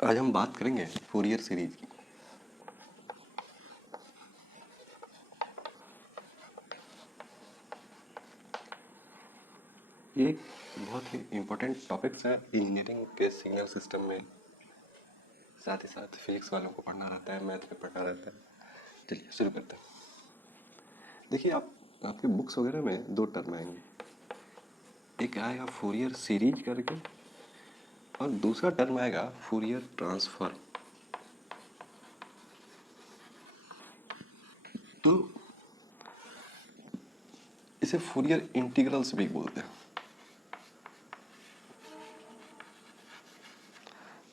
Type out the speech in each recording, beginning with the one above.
आज हम बात करेंगे फूरियर सीरीज की। ये एक बहुत ही इम्पोर्टेंट टॉपिक्स है इंजीनियरिंग के सिग्नल सिस्टम में। साथ ही साथ फिजिक्स वालों को पढ़ना रहता है, मैथ में पढ़ना रहता है। चलिए शुरू करते हैं। देखिए, आपके बुक्स वगैरह में दो टर्म आएंगे। एक आएगा फूरियर सीरीज करके और दूसरा टर्म आएगा फूरियर ट्रांसफॉर्म। तो इसे फूरियर इंटीग्रल्स भी बोलते हैं।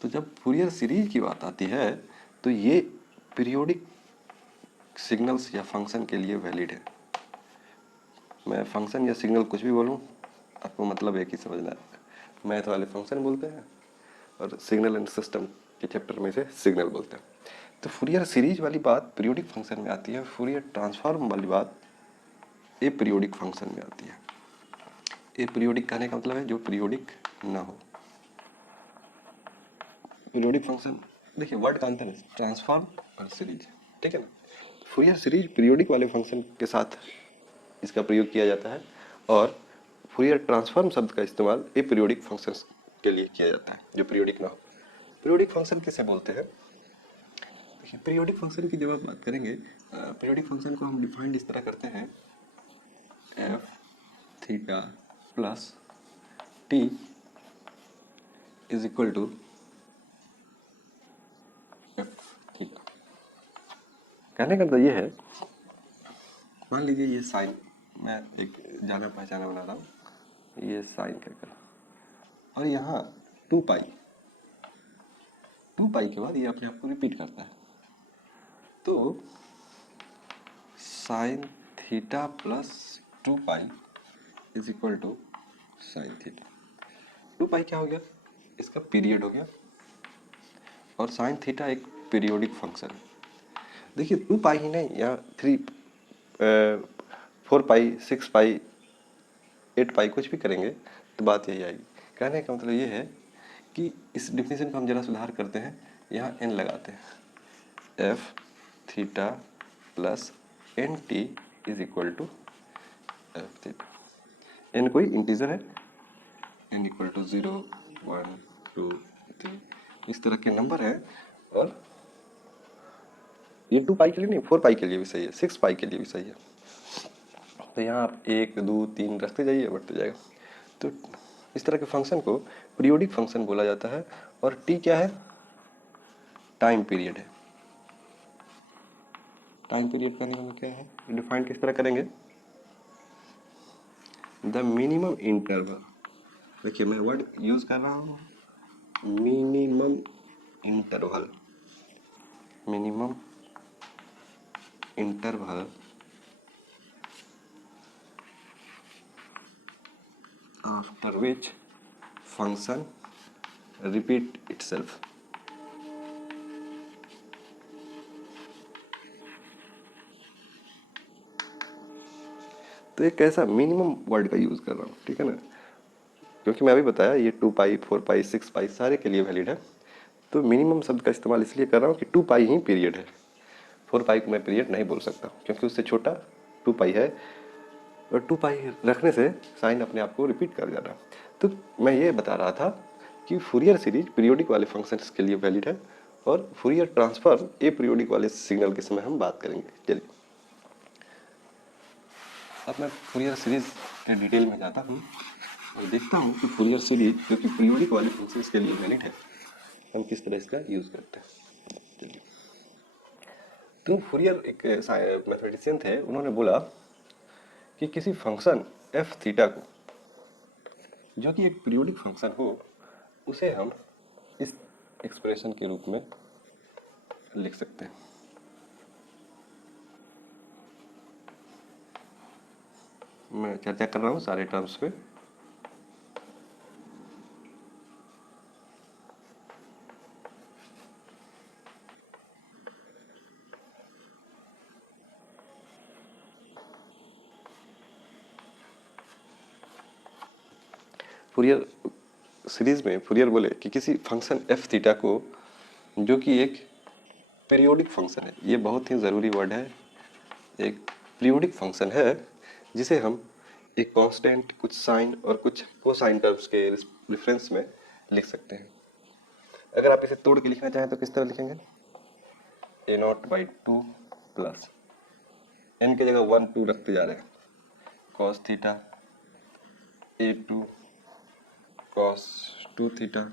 तो जब फूरियर सीरीज की बात आती है तो ये पीरियोडिक सिग्नल्स या फंक्शन के लिए वैलिड है। मैं फंक्शन या सिग्नल कुछ भी बोलूँ, आपको मतलब एक ही समझना है। मैथ वाले फंक्शन बोलते हैं और सिग्नल एंड सिस्टम के चैप्टर में से सिग्नल बोलते हैं। तो फूरियर सीरीज वाली बात पीरियोडिक फंक्शन में आती है, फूरियर ट्रांसफॉर्म वाली बात ए पीरियोडिक फंक्शन में आती है। ए पीरियोडिक कहने का मतलब है जो पीरियोडिक ना हो। पीरियोडिक फंक्शन, देखिए वर्ड का अंतर है ट्रांसफॉर्म और सीरीज, ठीक है ना। फूरियर सीरीज पीरियोडिक वाले फंक्शन के साथ इसका प्रयोग किया जाता है और फूरियर ट्रांसफॉर्म शब्द का इस्तेमाल ए पीरियोडिक फंक्शंस के लिए किया जाता है जो पीरियोडिक ना हो। पीरियोडिक फंक्शन किसे बोलते हैं? देखिए, पीरियोडिक फंक्शन की जब आप बात करेंगे, पीरियोडिक फंक्शन को हम डिफाइंड इस तरह करते हैं, F theta plus T is equal to F theta. कहने का मतलब ये है, मान लीजिए ये साइन, मैं एक जाना पहचाना बना रहा हूँ, ये साइन कहकर, और यहाँ 2 पाई के बाद ये अपने आप को रिपीट करता है। तो sine theta plus 2 pi is equal to sine theta. 2 pi क्या हो गया? इसका पीरियड हो गया और साइन थीटा एक पीरियोडिक फंक्शन है। देखिए 2 पाई ही नहीं, यहाँ 4 पाई 6 पाई 8 पाई कुछ भी करेंगे तो बात यही आएगी। कहने का मतलब ये है कि इस डिफिनेशन को हम जरा सुधार करते हैं, यहाँ एन लगाते हैं, F theta plus N T is equal to F theta. N कोई इंटीजर है, एन इक्वल टू 0 1 2 3 इस तरह के नंबर है। और ये 2 पाई के लिए नहीं, 4 पाई के लिए भी सही है, 6 पाई के लिए भी सही है। तो यहाँ आप 1 2 3 रखते जाइए, बढ़ते जाएगा। तो इस तरह के फंक्शन को पीरियोडिक फंक्शन बोला जाता है। और टी क्या है? टाइम पीरियड है। टाइम पीरियड करने में क्या है, डिफाइन किस तरह करेंगे? The minimum interval. देखिए मैं वर्ड यूज कर रहा हूँ, minimum interval. Minimum interval after which function repeat itself. तो एक ऐसा मिनिमम वर्ड का यूज कर रहा हूँ, ठीक है ना, क्योंकि मैं अभी बताया ये 2 पाई 4 पाई 6 पाई सारे के लिए वैलिड है। तो मिनिमम शब्द का इस्तेमाल इसलिए कर रहा हूँ कि 2 पाई ही पीरियड है, 4 पाई को मैं पीरियड नहीं बोल सकता क्योंकि उससे छोटा 2 पाई है और 2 पाई रखने से साइन अपने आप को रिपीट कर जा रहा है। तो मैं ये बता रहा था कि फूरियर सीरीज पीरियोडिक वाले फंक्शंस के लिए वैलिड है और फूरियर ट्रांसफॉर्म ए पीरियोडिक वाले सिग्नल के समय हम बात करेंगे। चलिए अब मैं फूरियर सीरीज के डिटेल में जाता हूँ और देखता हूँ कि फूरियर सीरीज जो कि पीरियोडिक वाले फंक्शंस के लिए वैलिड है, हम किस तरह इसका यूज करते हैं। चलिए, तो फूरियर एक मैथमेटिशियन थे, उन्होंने बोला कि किसी फंक्शन एफ थीटा को जो कि एक पीरियोडिक फंक्शन हो उसे हम इस एक्सप्रेशन के रूप में लिख सकते हैं। मैं चर्चा कर रहा हूँ सारे टर्म्स पे। फूरियर सीरीज में फूरियर बोले कि किसी फंक्शन एफ थीटा को जो कि एक पीरियोडिक फंक्शन है। ये बहुत ही ज़रूरी वर्ड है। एक पीरियोडिक फंक्शन है जिसे हम एक कांस्टेंट, कुछ साइन और कुछ कोसाइन टर्म्स के रेफरेंस में लिख सकते हैं। अगर आप इसे तोड़ के लिखना चाहें तो किस तरह लिखेंगे? a0/2 प्लस n की जगह 1 2 रखते जा रहे हैं, cos theta a2 cos 2 theta,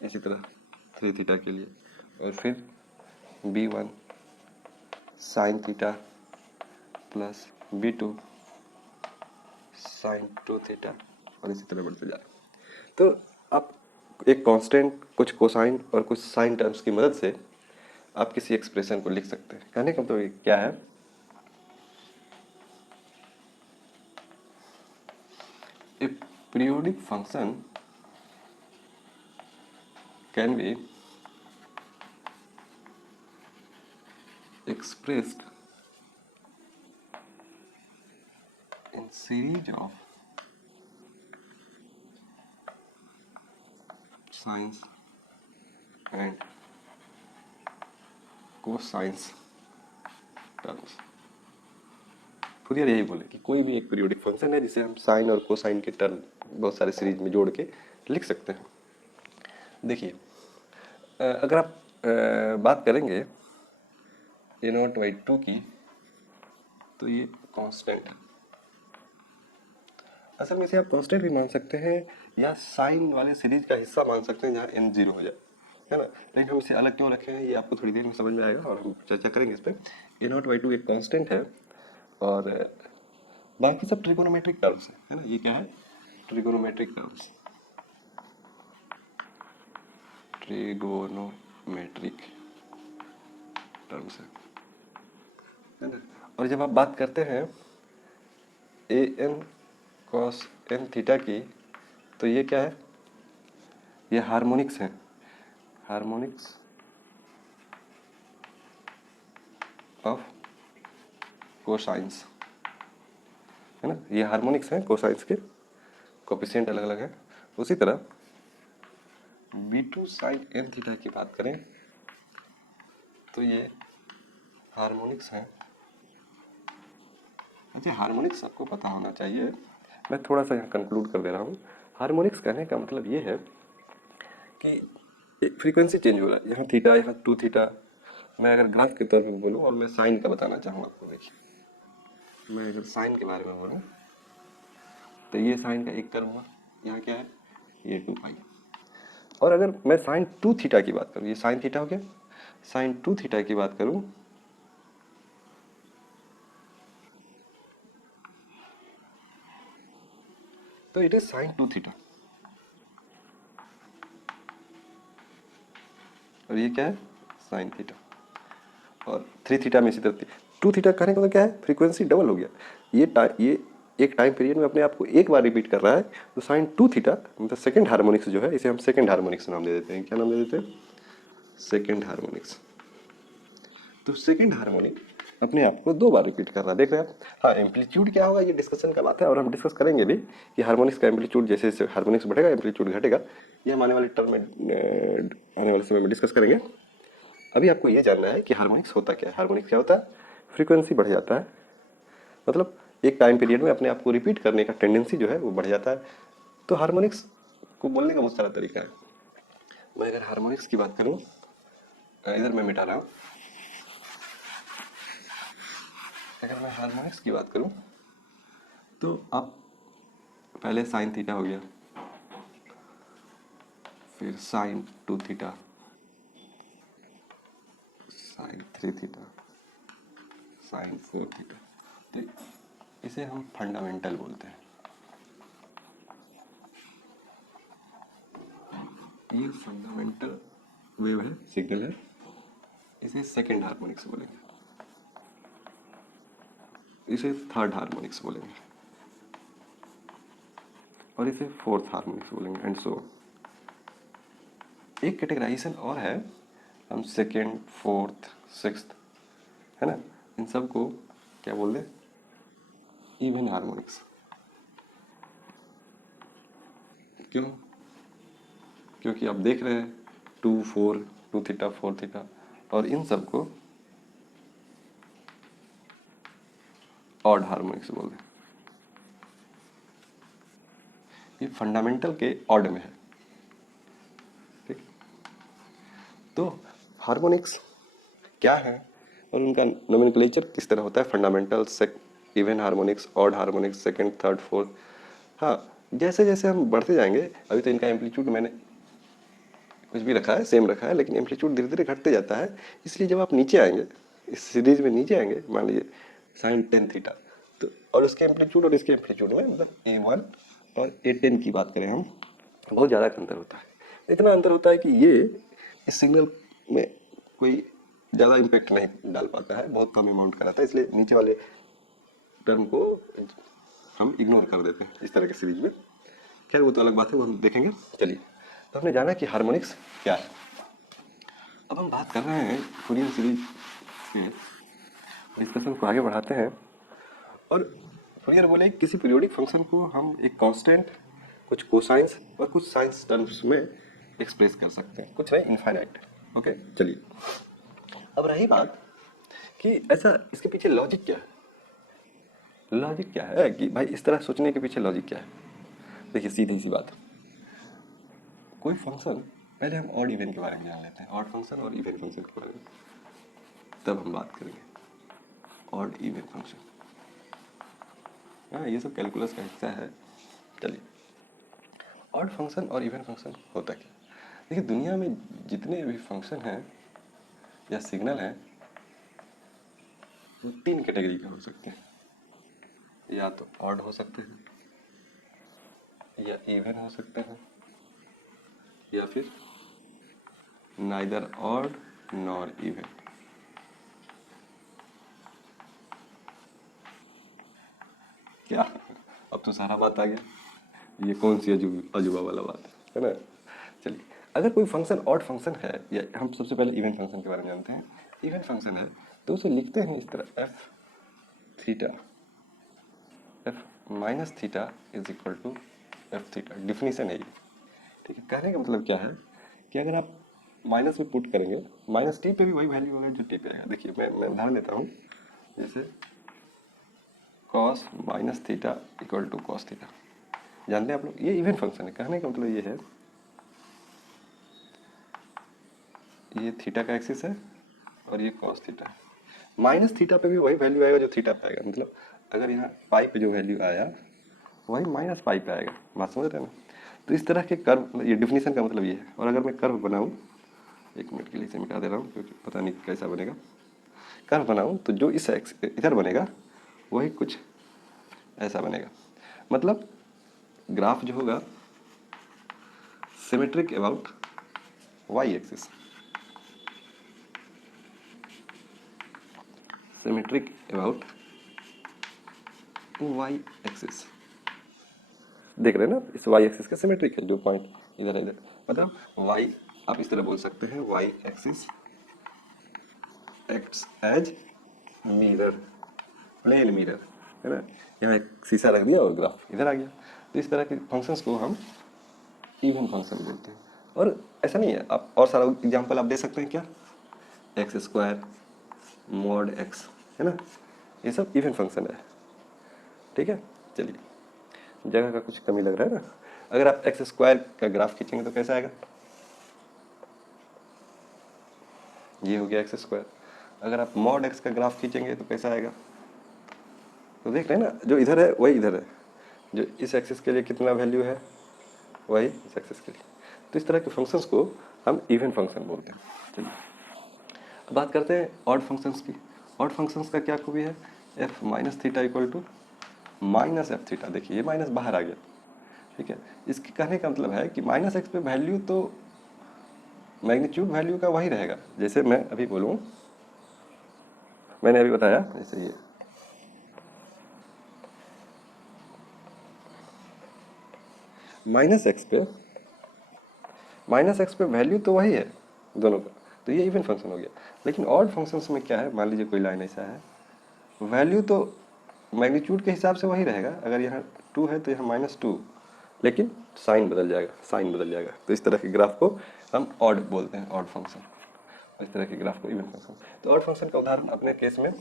इसी तरह 3 थीटा के लिए, और फिर b1 sine theta plus b2 sine 2 theta, और इसी तरह बढ़ते जा रहे हैं। तो आप एक कांस्टेंट, कुछ कोसाइन और कुछ साइन टर्म्स की मदद से आप किसी एक्सप्रेशन को लिख सकते हैं। कहने का मतलब ये क्या है? ए periodic function can be expressed in series of sines and cosines terms. Fourier यही बोले कि कोई भी एक पीरियोडिक फंक्शन है जिसे हम साइन और कोसाइन के टर्म बहुत सारे सीरीज में जोड़ के लिख सकते हैं। देखिए, अगर आप बात करेंगे a0/2 की, तो ये कांस्टेंट है। असल में इसे आप कांस्टेंट भी मान सकते हैं या साइन वाले सीरीज का हिस्सा मान सकते हैं जहाँ n 0 हो जाए, है ना। लेकिन हम इसे अलग क्यों रखे हैं ये आपको थोड़ी देर में समझ में आएगा और हम चर्चा करेंगे इस पर। a0/2 एक कांस्टेंट है और बाकी सब ट्रिगोनोमेट्रिक टर्म्स है ना। ये क्या है? ट्रिगोनोमेट्रिक टर्म्स, ट्रिगोनोमेट्रिक टर्म्स है ना। और जब आप बात करते हैं A N cos N theta की, तो ये क्या है? ये हार्मोनिक्स है, हार्मोनिक्स ऑफ कोसाइंस, है ना। ये हार्मोनिक्स हैं कोसाइंस के, कोफिशिएंट अलग अलग है। उसी तरह b2 साइन एन थीटा की बात करें तो ये हार्मोनिक्स है। अच्छा, हार्मोनिक्स सबको पता होना चाहिए, मैं थोड़ा सा यहाँ कंक्लूड कर दे रहा हूँ। हार्मोनिक्स कहने का मतलब ये है कि एक फ्रीक्वेंसी चेंज हो रहा है, यहाँ थीटा, यहाँ 2 थीटा। मैं अगर ग्राफ के तौर पे बोलूँ और मैं साइन का बताना चाहूँ आपको, देखिए मैं अगर साइन के बारे में बोलूँ तो ये साइन का एक कर्व हुआ, यहाँ क्या है? ये 2 पाई। और अगर मैं साइन 2 थीटा की बात करूँ, ये साइन थीटा हो गया, साइन 2 थीटा की बात करूँ तो इट इज साइन 2 थीटा, और ये क्या है? Sine theta. और 3 थीटा में इसी तरह 2 थीटा करने का मतलब क्या है? फ्रीक्वेंसी डबल हो गया। ये एक टाइम पीरियड में अपने आप को एक बार रिपीट कर रहा है, तो साइन 2 थीटा मतलब सेकंड हार्मोनिक्स जो है, इसे हम सेकंड हार्मोनिक्स नाम दे देते हैं। क्या नाम दे देते हैं? Second harmonics. तो सेकंड हार्मोनिक अपने आप को 2 बार रिपीट कर रहा है, देख रहे हैं आप। हाँ, एम्पलीट्यूड क्या होगा ये डिस्कशन का बात है, और हम डिस्कस करेंगे भी कि हार्मोनिक्स का एम्पलीट्यूड, जैसे जैसे हार्मोनिक्स बढ़ेगा एम्पलीट्यूड घटेगा। ये हम आने वाले टर्म में आने वाले समय में डिस्कस करेंगे। अभी आपको ये जानना है कि हार्मोनिक्स होता क्या है। हार्मोनिक्स क्या होता है? फ्रीक्वेंसी बढ़ जाता है, मतलब एक टाइम पीरियड में अपने आप को रिपीट करने का टेंडेंसी जो है वो बढ़ जाता है। तो हार्मोनिक्स को बोलने का बहुत सारा तरीका है। मैं अगर हार्मोनिक्स की बात करूँ, इधर मैं मिटा रहा हूँ, अगर मैं हार्मोनिक्स की बात करूँ तो आप पहले साइन थीटा हो गया, फिर sine 2 theta, sine 3 theta, sine 4 theta. तो इसे हम फंडामेंटल बोलते हैं। ये फंडामेंटल वेव है, सिग्नल है। इसे सेकंड हार्मोनिक्स बोलेंगे, इसे थर्ड हार्मोनिक्स बोलेंगे, और इसे फोर्थ हार्मोनिक्स बोलेंगे, एंड सो एक कैटेगराइजेशन और है, हम सेकेंड, फोर्थ, सिक्स्थ, है ना, इन सब को क्या बोल दें? Even harmonics. क्यों? क्योंकि आप देख रहे हैं 2 4 2 थीटा 4 थीटा, और इन सब को ऑड हार्मोनिक्स बोल दें। ये फंडामेंटल के ऑड में है, ठीक। तो हार्मोनिक्स क्या है और उनका नोमेनक्लेचर किस तरह होता है, fundamental, even harmonics, odd harmonics, second, third, fourth. हाँ, जैसे जैसे हम बढ़ते जाएंगे, अभी तो इनका एम्पलीट्यूड मैंने कुछ भी रखा है, सेम रखा है, लेकिन एम्पलीट्यूड धीरे धीरे घटते जाता है। इसलिए जब आप नीचे आएंगे, इस सीरीज में नीचे आएंगे, मान लीजिए साइन 10 थीटा, तो और उसके एम्पलीट्यूड और इसके एम्पलीट्यूड में मतलब A1 और A10 की बात करें हम, बहुत ज़्यादा अंतर होता है। इतना अंतर होता है कि ये इस सिग्नल में कोई ज़्यादा इम्पेक्ट नहीं डाल पाता है, बहुत कम अमाउंट का रहता है, इसलिए नीचे वाले टर्म को हम इग्नोर कर देते हैं इस तरह के सीरीज में। खैर वो तो अलग बात है, वो हम देखेंगे। चलिए, तो हमने जाना कि हार्मोनिक्स क्या है। अब हम बात कर रहे हैं फूरियर सीरीज के डिस्कशन को आगे बढ़ाते हैं। और फूरियर बोले किसी पीरियोडिक फंक्शन को हम एक कांस्टेंट, कुछ कोसाइंस और कुछ साइंस टर्म्स में एक्सप्रेस कर सकते हैं, कुछ नहीं, इनफाइनाइट। ओके, चलिए। अब रही बात कि ऐसा इसके पीछे लॉजिक क्या है। लॉजिक क्या है कि भाई इस तरह सोचने के पीछे लॉजिक क्या है। देखिए, सीधी सी बात, कोई फंक्शन, पहले हम ऑड इवन के बारे में जान लेते हैं, ऑड फंक्शन और इवन फंक्शन के बारे में, तब हम बात करेंगे ऑड इवन फंक्शन। हाँ, ये सब कैलकुलस का हिस्सा है। चलिए, ऑड फंक्शन और इवन फंक्शन होता क्या। देखिए, दुनिया में जितने भी फंक्शन हैं या सिग्नल हैं, वो 3 कैटेगरी के हो सकते हैं। या तो ऑड हो सकते हैं, या इवन हो सकते हैं, या फिर नाइदर ऑड नॉर इवन। क्या, अब तो सारा बात आ गया। ये कौन सी अजूबा वाला बात है ना। चलिए, अगर कोई फंक्शन ऑड फंक्शन है, या हम सबसे पहले इवन फंक्शन के बारे में जानते हैं। इवन फंक्शन है तो उसे लिखते हैं इस तरह, F theta, F minus theta is equal to F theta. Definition है ये, ठीक है। कहने का मतलब क्या है कि अगर आप माइनस में पुट करेंगे, माइनस टी पे भी वही वैल्यू होगा जो टी पे आएगा। देखिए, मैं उदाहरण लेता हूँ, जैसे cos minus theta equal to cos theta. जानते हैं आप लोग, ये इवन फंक्शन है। कहने का मतलब ये है, ये थीटा का एक्सिस है और ये कॉस थीटा है। माइनस थीटा पे भी वही वैल्यू आएगा जो थीटा पे आएगा। मतलब अगर यहाँ पाई पे जो वैल्यू आया, वही माइनस पाई पे आएगा। बात समझ रहे हैं ना। तो इस तरह के कर्व, ये डिफिनीशन का मतलब ये है। और अगर मैं कर्व बनाऊँ, एक मिनट के लिए इसे मिटा दे रहा हूँ क्योंकि पता नहीं कैसा बनेगा। कर्व बनाऊँ तो जो इस इधर बनेगा वही कुछ ऐसा बनेगा। मतलब ग्राफ जो होगा symmetric about Y axis, symmetric about Y axis. देख रहे हैं ना, इस वाई एक्सिस का सिमेट्रिक है, जो पॉइंट इधर है इधर। मतलब वाई, आप इस तरह बोल सकते हैं, Y axis acts as mirror, plane mirror, है ना। यहाँ एक शीशा रख दिया और ग्राफ इधर आ गया। तो इस तरह के फंक्शंस को हम इवन फंक्शन बोलते हैं। और ऐसा नहीं है, आप और सारा एग्जांपल आप दे सकते हैं। क्या, एक्स स्क्वायर मॉड एक्स, है ना, ये सब इवन फंक्शन है, ठीक है। चलिए, जगह का कुछ कमी लग रहा है ना। अगर आप एक्स स्क्वायर का ग्राफ खींचेंगे तो कैसा आएगा, ये हो गया एक्स स्क्वायर। अगर आप मॉड एक्स का ग्राफ खींचेंगे तो कैसा आएगा। तो देख रहे हैं ना, जो इधर है वही इधर है, जो इस एक्सिस के लिए कितना वैल्यू है वही इस एक्सिस के लिए। तो इस तरह के फंक्शंस को हम इवन फंक्शन बोलते हैं। चलिए, अब बात करते हैं ऑड फंक्शंस की। ऑड फंक्शंस का क्या खूबी है, F minus theta equal to minus F theta. देखिए, ये माइनस बाहर आ गया, ठीक है। इसके कहने का मतलब है कि माइनस एक्स पे वैल्यू तो मैग्नीट्यूड वैल्यू का वही रहेगा। जैसे मैं अभी बोलूँ, मैंने अभी बताया, जैसे ये माइनस एक्स पे वैल्यू तो वही है दोनों का, तो ये इवन फंक्शन हो गया। लेकिन ऑड फंक्शंस में क्या है, मान लीजिए कोई लाइन ऐसा है, वैल्यू तो मैग्नीट्यूड के हिसाब से वही रहेगा। अगर यहाँ 2 है तो यहाँ -2, लेकिन साइन बदल जाएगा, साइन बदल जाएगा। तो इस तरह के ग्राफ को हम ऑड बोलते हैं, ऑड फंक्शन। इस तरह के ग्राफ को इवन फंक्शन। तो ऑड फंक्शन का उदाहरण अपने केस में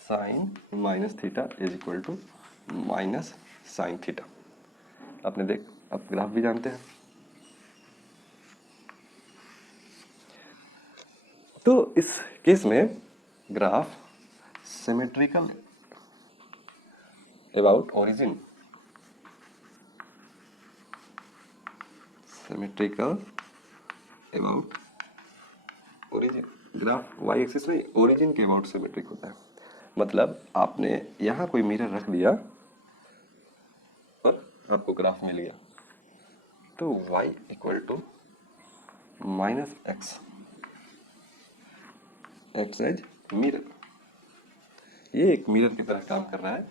sine minus theta is equal to minus sine theta. आपने देख, आप ग्राफ भी जानते हैं। तो इस केस में graph symmetrical about origin, symmetrical about origin, graph Y axis नहीं, ओरिजिन के अबाउट सिमेट्रिक होता है। मतलब आपने यहाँ कोई मिरर रख दिया और आपको ग्राफ मिल गया, तो y equal to minus X, X as mirror, ये एक मिरर की तरह काम कर रहा है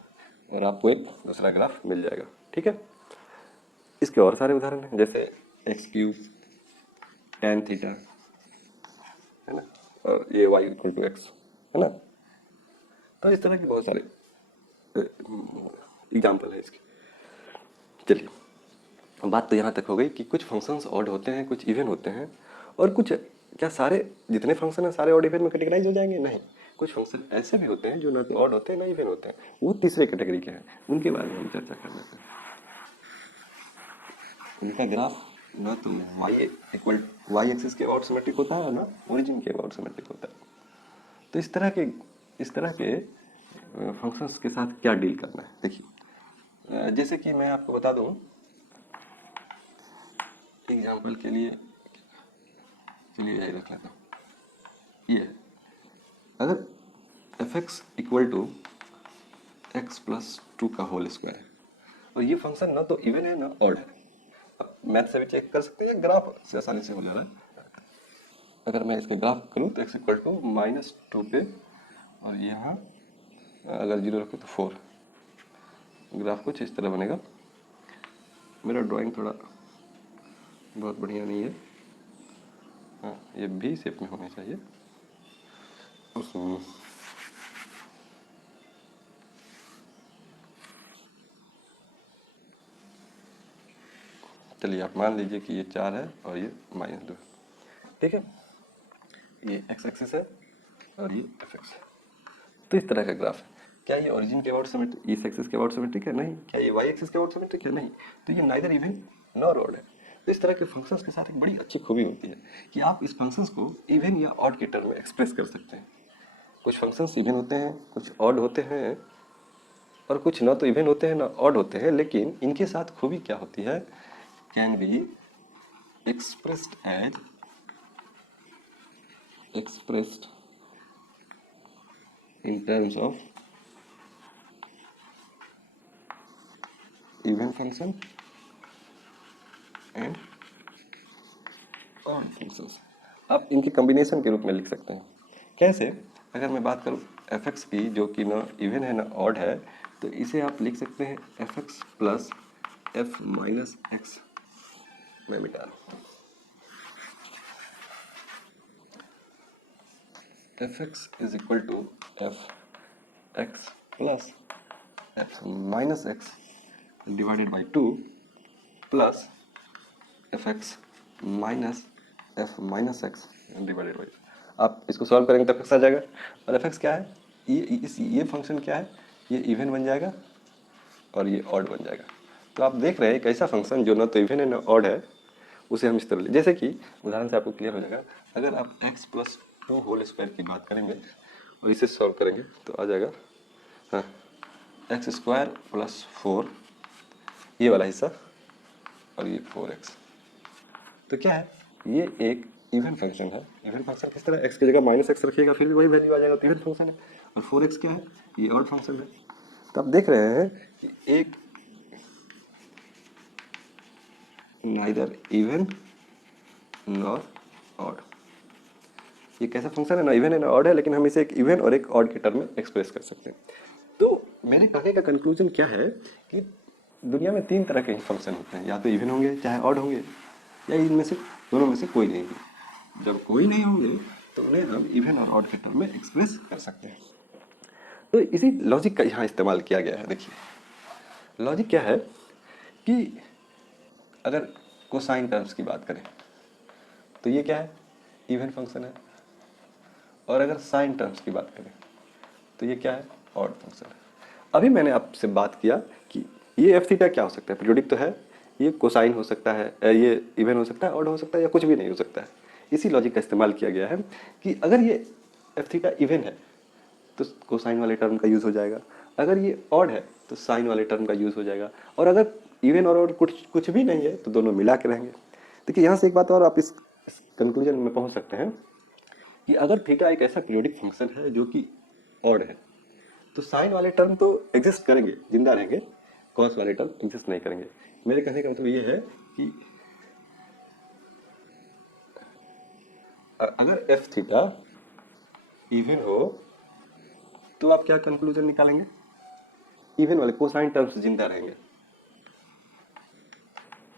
और आपको एक दूसरा ग्राफ मिल जाएगा। ठीक है, इसके और सारे उदाहरण हैं, जैसे एक्स क्यूब टेन थीटा, है ना, और ये y इक्वल टू एक्स, है ना। तो इस तरह के बहुत सारे एग्जाम्पल है इसके। चलिए, बात तो यहाँ तक हो गई कि कुछ फंक्शंस ऑड होते हैं, कुछ इवन होते हैं, और कुछ, क्या सारे जितने फंक्शन हैं सारे ऑड इवन में कैटेगराइज हो जाएंगे? नहीं, कुछ फंक्शन ऐसे भी होते हैं जो ना तो ऑड होते हैं ना इवन होते हैं, वो तीसरे कैटेगरी के हैं, उनके बारे में हम चर्चा कर लेते हैं। उनका ग्राफ ना तो वाई एक्सिस के अबाउट सिमेट्रिक होता है ना ओरिजिन के अबाउट सिमेट्रिक होता है। तो इस तरह के फंक्शंस के साथ क्या डील करना है, देखिए, जैसे कि मैं आपको बता दूं एग्जाम्पल के लिए, चलिए यही रख लेता हूँ। ये अगर F X equal to X plus two का होल स्क्वायर है और ये फंक्शन ना तो इवन है ना ऑड है, अब मैथ से भी चेक कर सकते हैं, ग्राफ से आसानी से हो जा रहा है। अगर मैं इसका ग्राफ करूँ तो X equal to minus two पे, और यहाँ अगर जीरो रखो तो 4, ग्राफ कुछ इस तरह बनेगा। मेरा ड्राइंग थोड़ा बहुत बढ़िया नहीं है, हाँ ये भी शेप में होनी चाहिए। चलिए आप मान लीजिए कि ये 4 है और ये -2, ठीक है, ये एक्स एक्सिस है और ये एफ एक्स है। तो इस तरह का ग्राफ है। क्या ये ओरिजिन के अबाउट सिमेट्रिक, इस एक्सिस के अबाउट सिमेट्रिक है? नहीं। क्या ये वाई एक्सिस के अबाउट सिमेट्रिक है? नहीं। तो ये नाइदर इवन नॉर ऑड है। तो इस तरह के फंक्शंस के साथ एक बड़ी अच्छी खूबी होती है कि आप इस फंक्शंस को इवन या ऑड के टर्म में एक्सप्रेस कर सकते हैं। कुछ फंक्शंस इवन होते हैं, कुछ ऑड होते हैं, और कुछ ना तो इवन होते हैं ना ऑड होते हैं, लेकिन इनके साथ खूबी क्या होती है, can be expressed in terms of even function and odd functions। आप इनके कॉम्बिनेशन के रूप में लिख सकते हैं। कैसे? अगर मैं बात करूँ एफ एक्स की, जो कि ना इवन है ना ऑड है, तो इसे आप लिख सकते हैं F X plus F minus X. मैं मिटा रहा हूँ, F X is equal to F X plus F minus X divided by 2 plus F X minus F minus X divided by. आप इसको सॉल्व करेंगे तो एफ एक्स आ जाएगा, और एफ एक्स क्या है, ये फंक्शन क्या है, ये इवन बन जाएगा और ये ऑड बन जाएगा। तो आप देख रहे हैं एक ऐसा फंक्शन जो ना तो इवन है ना ऑड है, उसे हम इस तरह ले, जैसे कि उदाहरण से आपको क्लियर हो जाएगा। अगर आप X plus two whole square की बात करेंगे और इसे सॉल्व करेंगे तो आ जाएगा, हाँ, एक्स स्क्वायर प्लस 4, ये वाला हिस्सा, और ये 4x। तो क्या है, ये एक इवन फंक्शन है। इवन फंक्शन किस तरह, x की जगह माइनस एक्स रखिएगा फिर भी वही वैल्यू आ जाएगा, तो इवन फंक्शन है। और 4x क्या है, ये ऑड फंक्शन है। तो आप देख रहे हैं कि एक नाइदर इवन नॉर ऑड, ये कैसा फंक्शन है, ना इवन है ना ऑड है, लेकिन हम इसे एक इवन और एक ऑड के टर्म में एक्सप्रेस कर सकते हैं। तो मेरे कहने का कंक्लूजन क्या है कि दुनिया में 3 तरह के फंक्शन होते हैं, या तो इवन होंगे चाहे ऑड होंगे, या इनमें से दोनों में से कोई नहीं होंगे। जब कोई नहीं होंगे तो उन्हें हम इवन और ऑड के टर्म में एक्सप्रेस कर सकते हैं। तो इसी लॉजिक का यहाँ इस्तेमाल किया गया है। देखिए लॉजिक क्या है कि अगर कोसाइन टर्म्स की बात करें तो ये क्या है, इवन फंक्शन है, और अगर साइन टर्म्स की बात करें तो ये क्या है, ऑड फंक्शन है। अभी मैंने आपसे बात किया कि ये एफ थीटा क्या हो सकता है, पीरियोडिक तो है, ये कोसाइन हो सकता है, ये इवन हो सकता है, ऑड हो सकता है, या कुछ भी नहीं हो सकता है। इसी लॉजिक का इस्तेमाल किया गया है कि अगर ये एफ थीटा इवन है तो कोसाइन वाले टर्म का यूज़ हो जाएगा, अगर ये ऑड है तो साइन वाले टर्म का यूज़ हो जाएगा, और अगर इवन और ऑड कुछ कुछ भी नहीं है तो दोनों मिला के रहेंगे। देखिए यहाँ से एक बात और आप इस कंक्लूजन में पहुँच सकते हैं कि अगर थीटा एक ऐसा पीरियोडिक फंक्शन है जो कि ऑड है तो साइन वाले टर्म तो एग्जिस्ट करेंगे, जिंदा रहेंगे, कॉस वाले टर्म एग्जिस्ट नहीं करेंगे। मेरे कहने का मतलब ये है कि अगर एफ थीटा इवन हो तो आप क्या कंक्लूजन निकालेंगे, इवन वाले कोसाइन टर्म्स जिंदा रहेंगे,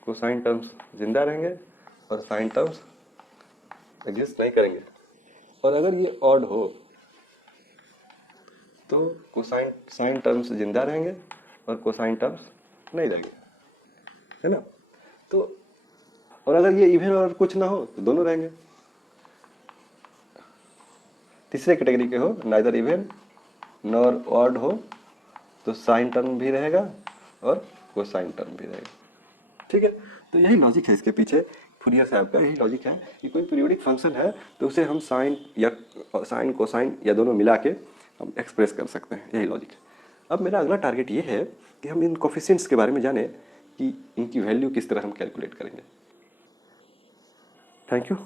कोसाइन टर्म्स जिंदा रहेंगे और साइन टर्म्स एग्जिस्ट नहीं करेंगे। और अगर ये ऑड हो तो कोसाइन साइन टर्म्स जिंदा रहेंगे और कोसाइन टर्म्स नहीं रहेंगे, है ना। तो और अगर ये इवन और कुछ ना हो तो दोनों रहेंगे। तीसरे कैटेगरी के हो, नाइदर इवन नॉर ऑड हो, तो साइन टर्म भी रहेगा और कोसाइन टर्म भी रहेगा। ठीक है, तो यही लॉजिक है इसके पीछे, फूरियर साहब का यही लॉजिक है कि कोई पीरियोडिक फंक्शन है तो उसे हम साइन कोसाइन या दोनों मिला के हम एक्सप्रेस कर सकते हैं, यही लॉजिक है। अब मेरा अगला टारगेट ये है कि हम इन कोफिशिएंट्स के बारे में जानें कि इनकी वैल्यू किस तरह हम कैलकुलेट करेंगे। Thank you.